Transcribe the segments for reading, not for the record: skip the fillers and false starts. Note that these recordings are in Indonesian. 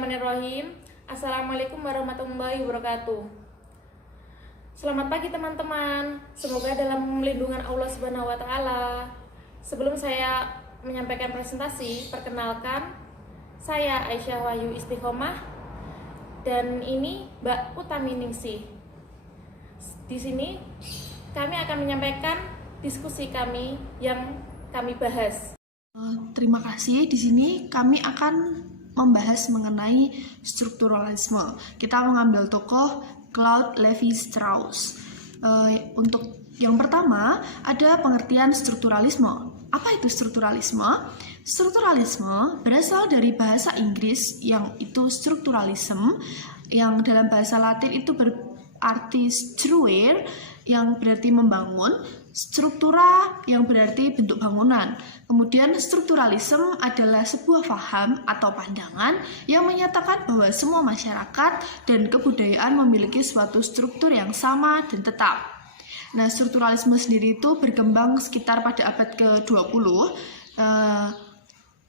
Bismillahirrahmanirrahim. Assalamualaikum warahmatullahi wabarakatuh. Selamat pagi teman-teman. Semoga dalam lindungan Allah Subhanahu wa taala. Sebelum saya menyampaikan presentasi, perkenalkan saya Aisyah Wahyu Istiqomah dan ini Mbak Utami Ningsih. Di sini kami akan menyampaikan diskusi kami yang kami bahas. Terima kasih. Di sini kami akan membahas mengenai strukturalisme. Kita mengambil tokoh Claude Lévi-Strauss. Untuk yang pertama, ada pengertian strukturalisme. Apa itu strukturalisme? Strukturalisme berasal dari bahasa Inggris yang itu strukturalism, yang dalam bahasa Latin itu berarti struere, yang berarti membangun, struktura yang berarti bentuk bangunan. Kemudian strukturalisme adalah sebuah paham atau pandangan yang menyatakan bahwa semua masyarakat dan kebudayaan memiliki suatu struktur yang sama dan tetap. Nah, strukturalisme sendiri itu berkembang sekitar pada abad ke-20,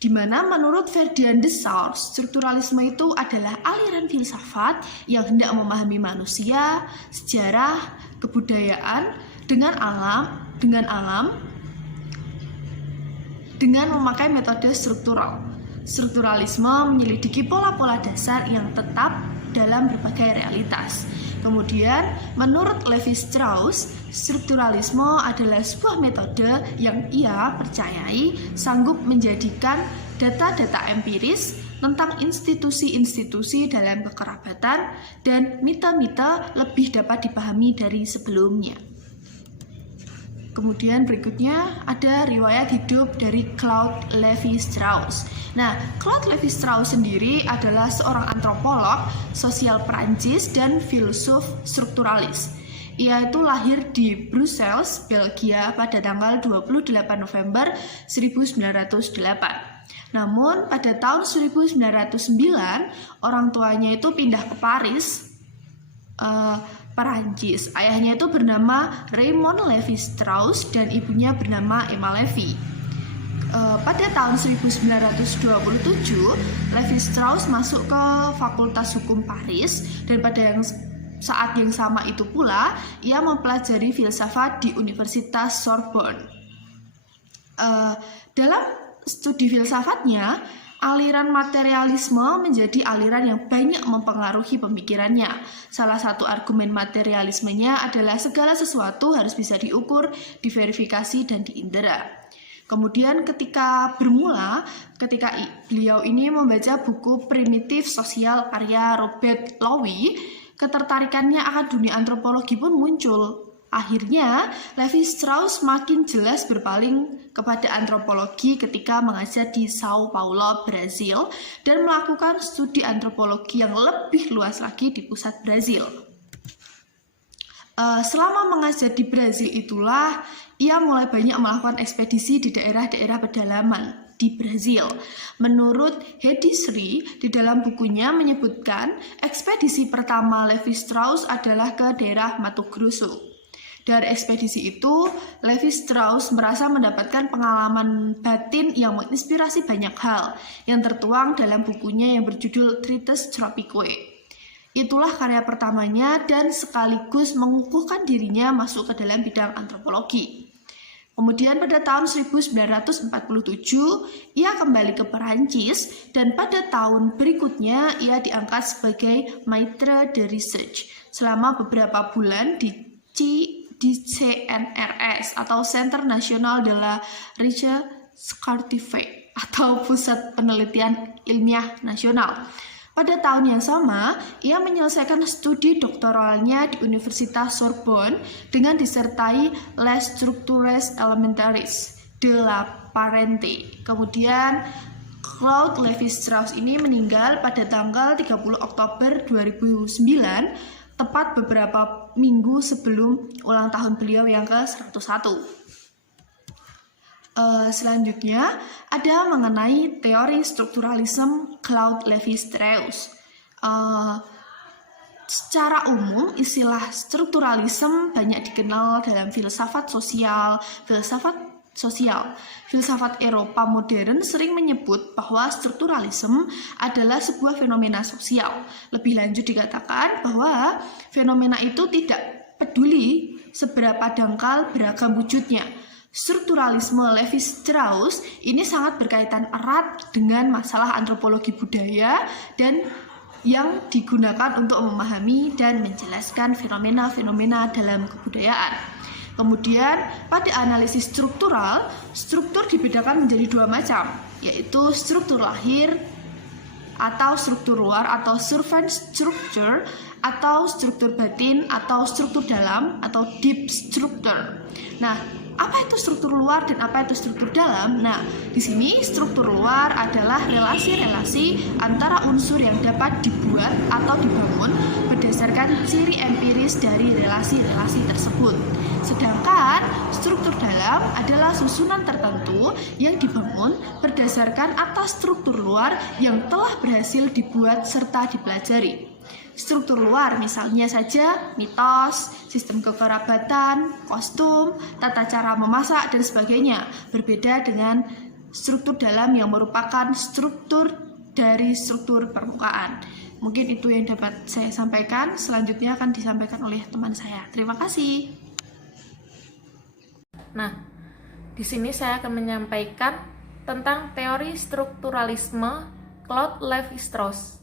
di mana menurut Ferdinand de Saussure, strukturalisme itu adalah aliran filsafat yang hendak memahami manusia, sejarah, kebudayaan, dengan alam dengan memakai metode struktural. Strukturalisme menyelidiki pola-pola dasar yang tetap dalam berbagai realitas. Kemudian, menurut Lévi-Strauss, strukturalisme adalah sebuah metode yang ia percayai sanggup menjadikan data-data empiris tentang institusi-institusi dalam kekerabatan dan mite-mite lebih dapat dipahami dari sebelumnya. Kemudian berikutnya ada riwayat hidup dari Claude Lévi-Strauss. Nah, Claude Lévi-Strauss sendiri adalah seorang antropolog, sosial Prancis, dan filsuf strukturalis. Ia itu lahir di Brussels, Belgia pada tanggal 28 November 1908. Namun pada tahun 1909 orang tuanya itu pindah ke Paris, Perancis. Ayahnya itu bernama Raymond Lévi-Strauss dan ibunya bernama Emma Lévi. Pada tahun 1927, Lévi-Strauss masuk ke Fakultas Hukum Paris dan pada saat yang sama itu pula ia mempelajari filsafat di Universitas Sorbonne. Dalam studi filsafatnya, aliran materialisme menjadi aliran yang banyak mempengaruhi pemikirannya. Salah satu argumen materialismenya adalah segala sesuatu harus bisa diukur, diverifikasi, dan diindera. Kemudian ketika beliau ini membaca buku Primitif Sosial karya Robert Lowy, ketertarikannya akan dunia antropologi pun muncul. Akhirnya, Lévi-Strauss makin jelas berpaling kepada antropologi ketika mengajar di Sao Paulo, Brazil, dan melakukan studi antropologi yang lebih luas lagi di pusat Brazil. Selama mengajar di Brazil itulah, ia mulai banyak melakukan ekspedisi di daerah-daerah pedalaman di Brazil. Menurut Hedi Sri, di dalam bukunya menyebutkan, ekspedisi pertama Lévi-Strauss adalah ke daerah Mato Grosso. Dari ekspedisi itu, Lévi-Strauss merasa mendapatkan pengalaman batin yang menginspirasi banyak hal yang tertuang dalam bukunya yang berjudul Treatise Tropicoe. Itulah karya pertamanya dan sekaligus mengukuhkan dirinya masuk ke dalam bidang antropologi. Kemudian pada tahun 1947, ia kembali ke Perancis dan pada tahun berikutnya ia diangkat sebagai Maître de Recherche selama beberapa bulan di CNRS atau Centre National de la Recherche Scientifique atau Pusat Penelitian Ilmiah Nasional. Pada tahun yang sama, ia menyelesaikan studi doktoralnya di Universitas Sorbonne dengan disertai Les Structures Élémentaires de la Parenté. Kemudian Claude Lévi-Strauss ini meninggal pada tanggal 30 Oktober 2009, tepat beberapa minggu sebelum ulang tahun beliau yang ke-101. Selanjutnya ada mengenai teori strukturalisme Claude Lévi-Strauss. Secara umum, istilah strukturalisme banyak dikenal dalam filsafat sosial, filsafat sosial. Filsafat Eropa modern sering menyebut bahwa strukturalisme adalah sebuah fenomena sosial. Lebih lanjut dikatakan bahwa fenomena itu tidak peduli seberapa dangkal beragam wujudnya. Strukturalisme Levi-Strauss ini sangat berkaitan erat dengan masalah antropologi budaya dan yang digunakan untuk memahami dan menjelaskan fenomena-fenomena dalam kebudayaan. Kemudian, pada analisis struktural, struktur dibedakan menjadi dua macam, yaitu struktur lahir atau struktur luar atau servant structure, atau struktur batin atau struktur dalam atau deep structure. Nah, apa itu struktur luar dan apa itu struktur dalam? Nah, di sini struktur luar adalah relasi-relasi antara unsur yang dapat dibuat atau dibangun berdasarkan ciri empiris dari relasi-relasi tersebut. Sedangkan struktur dalam adalah susunan tertentu yang dibangun berdasarkan atas struktur luar yang telah berhasil dibuat serta dipelajari. Struktur luar misalnya saja mitos, sistem kekerabatan, kostum, tata cara memasak, dan sebagainya. Berbeda dengan struktur dalam yang merupakan struktur dari struktur permukaan. Mungkin itu yang dapat saya sampaikan. Selanjutnya akan disampaikan oleh teman saya. Terima kasih. Nah, di sini saya akan menyampaikan tentang teori strukturalisme Claude Levi-Strauss.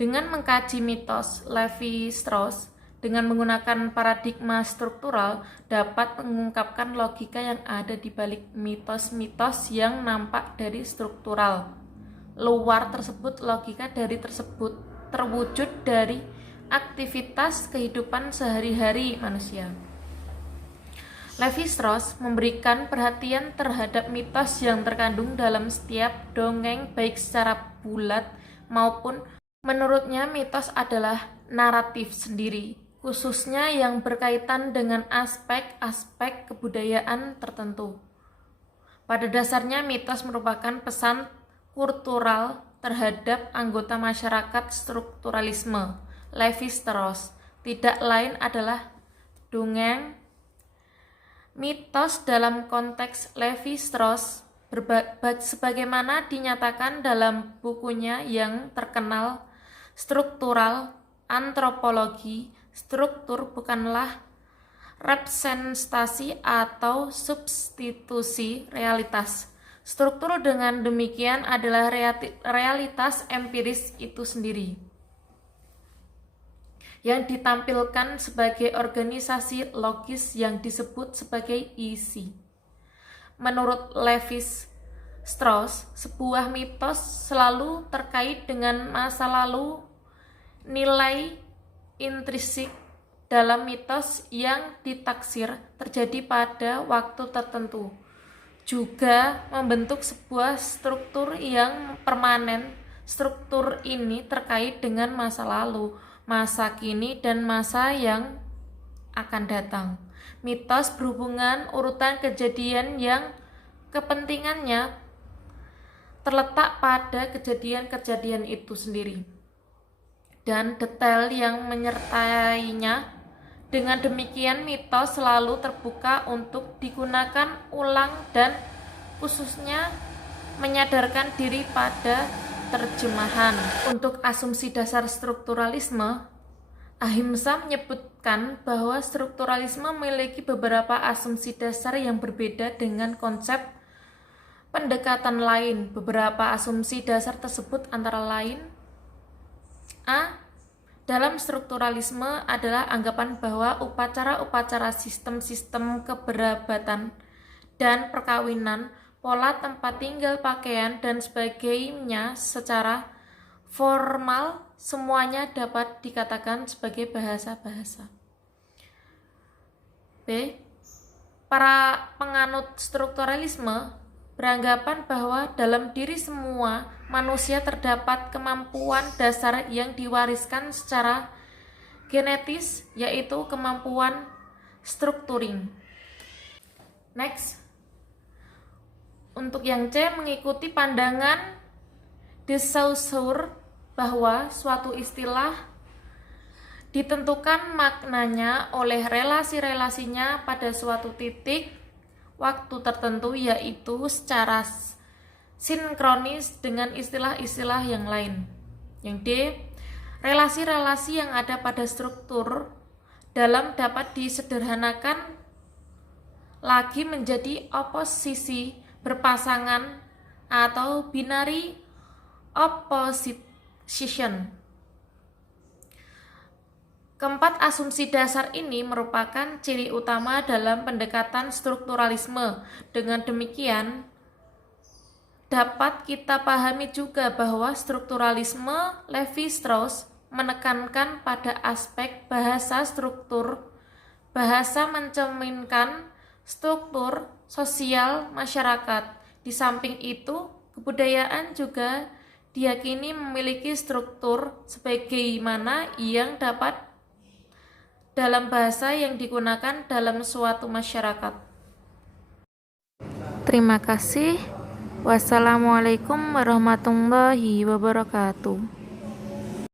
Dengan mengkaji mitos Levi-Strauss dengan menggunakan paradigma struktural dapat mengungkapkan logika yang ada di balik mitos-mitos yang nampak dari struktural luar tersebut. Logika dari tersebut terwujud dari aktivitas kehidupan sehari-hari manusia. Levi-Strauss memberikan perhatian terhadap mitos yang terkandung dalam setiap dongeng baik secara bulat maupun menurutnya mitos adalah naratif sendiri, khususnya yang berkaitan dengan aspek-aspek kebudayaan tertentu. Pada dasarnya mitos merupakan pesan kultural terhadap anggota masyarakat. Strukturalisme Levi-Strauss tidak lain adalah dongeng. Mitos dalam konteks Levi-Strauss sebagaimana dinyatakan dalam bukunya yang terkenal Struktural Antropologi. Struktur bukanlah representasi atau substitusi realitas. Struktur dengan demikian adalah realitas empiris itu sendiri yang ditampilkan sebagai organisasi logis yang disebut sebagai isi. Menurut Levi-Strauss, sebuah mitos selalu terkait dengan masa lalu. Nilai intrinsik dalam mitos yang ditaksir terjadi pada waktu tertentu juga membentuk sebuah struktur yang permanen. Struktur ini terkait dengan masa lalu, masa kini, dan masa yang akan datang. Mitos berhubungan urutan kejadian yang kepentingannya terletak pada kejadian-kejadian itu sendiri dan detail yang menyertainya. Dengan demikian mitos selalu terbuka untuk digunakan ulang dan khususnya menyadarkan diri pada terjemahan. Untuk asumsi dasar strukturalisme, Ahimsa menyebutkan bahwa strukturalisme memiliki beberapa asumsi dasar yang berbeda dengan konsep pendekatan lain. Beberapa asumsi dasar tersebut antara lain: A. Dalam strukturalisme adalah anggapan bahwa upacara-upacara, sistem-sistem keberabatan dan perkawinan, pola tempat tinggal, pakaian, dan sebagainya secara formal semuanya dapat dikatakan sebagai bahasa-bahasa. B. Para penganut strukturalisme beranggapan bahwa dalam diri semua manusia terdapat kemampuan dasar yang diwariskan secara genetis, yaitu kemampuan structuring. Next. Untuk yang C, mengikuti pandangan de Saussure bahwa suatu istilah ditentukan maknanya oleh relasi-relasinya pada suatu titik waktu tertentu, yaitu secara sinkronis dengan istilah-istilah yang lain. Yang D, relasi-relasi yang ada pada struktur dalam dapat disederhanakan lagi menjadi oposisi berpasangan atau binary opposition. Keempat asumsi dasar ini merupakan ciri utama dalam pendekatan strukturalisme. Dengan demikian, dapat kita pahami juga bahwa strukturalisme Levi-Strauss menekankan pada aspek bahasa struktur. Bahasa mencerminkan struktur sosial masyarakat. Di samping itu, kebudayaan juga diyakini memiliki struktur sebagaimana yang dapat dalam bahasa yang digunakan dalam suatu masyarakat. Terima kasih. Wassalamualaikum warahmatullahi wabarakatuh.